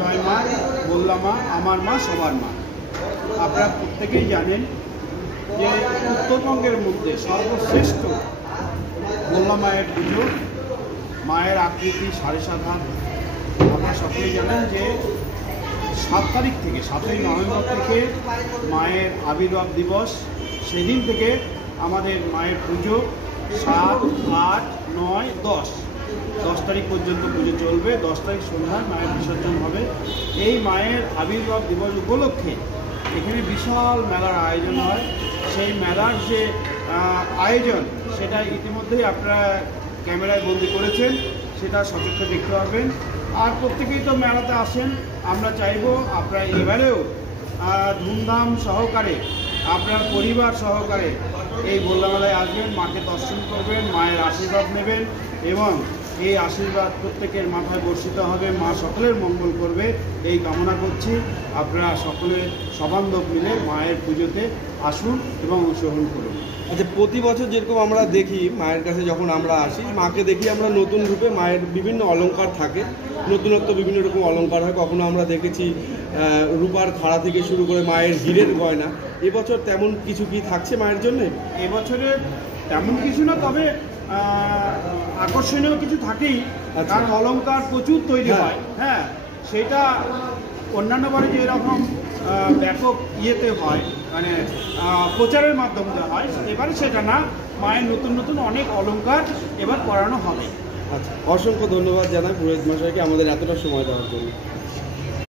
জয় মা, বললা মা, আমার মা, সবার মা। আপনারা প্রত্যেকেই জানেন যে উত্তরবঙ্গের মধ্যে সর্বশ্রেষ্ঠ বললা মায়ের পুজো। মায়ের আকৃতি 7.5 হাত। আপনারা সকলেই জানেন যে 7 তারিখ থেকে 7ই নভেম্বর থেকে মায়ের আবির্ভাব দিবস। সেদিন থেকে আমাদের মায়ের পুজো 7, 8, 9, 10 তারিখ পর্যন্ত পুজো চলবে। 10 তারিখ সন্ধ্যায় মায়ের বিসর্জন হবে। এই মায়ের আবির্ভাব দিবস উপলক্ষে এখানে বিশাল মেলার আয়োজন হয়। সেই মেলার যে আয়োজন সেটা ইতিমধ্যেই আপনারা ক্যামেরায় বন্দি করেছেন, সেটা সচক্ষে দেখতে পারবেন। আর প্রত্যেকেই তো মেলাতে আসেন। আমরা চাইব আপনারা এবারেও ধুমধাম সহকারে আপনার পরিবার সহকারে এই বললা মেলায় আসবেন, মাকে দর্শন করবেন, মায়ের আশীর্বাদ নেবেন এবং এই আশীর্বাদ প্রত্যেকের মাথায় বর্ষিত হবে। মা সকলের মঙ্গল করবে এই কামনা করছি। আপনারা সকলে সবান্ধব মিলে মায়ের পুজোতে আসুন এবং অংশগ্রহণ করুন। আচ্ছা, প্রতি বছর যেরকম আমরা দেখি মায়ের কাছে যখন আমরা আসি, মাকে দেখি আমরা নতুন রূপে। মায়ের বিভিন্ন অলংকার থাকে, নতুনত্ব বিভিন্ন রকম অলংকার হয়। কখনো আমরা দেখেছি রূপার খাড়া থেকে শুরু করে মায়ের হীরের গয়না। এবছর তেমন কিছু কি থাকছে মায়ের জন্য? এবছরে তেমন কিছু না, তবে আকর্ষণীয় কিছু থাকেই। কারণ অলংকার প্রচুর তৈরি হয়। হ্যাঁ, সেটা অন্যান্য বারে যে এরকম ব্যাপক ইয়েতে হয়, মানে প্রচারের মাধ্যমে হয়, এবারে সেটা না। মায়ের নতুন নতুন অনেক অলংকার এবার করানো হবে। আচ্ছা, অসংখ্য ধন্যবাদ জানাই পুরোহিত মশাইকে আমাদের এতটা সময় দেওয়ার জন্য।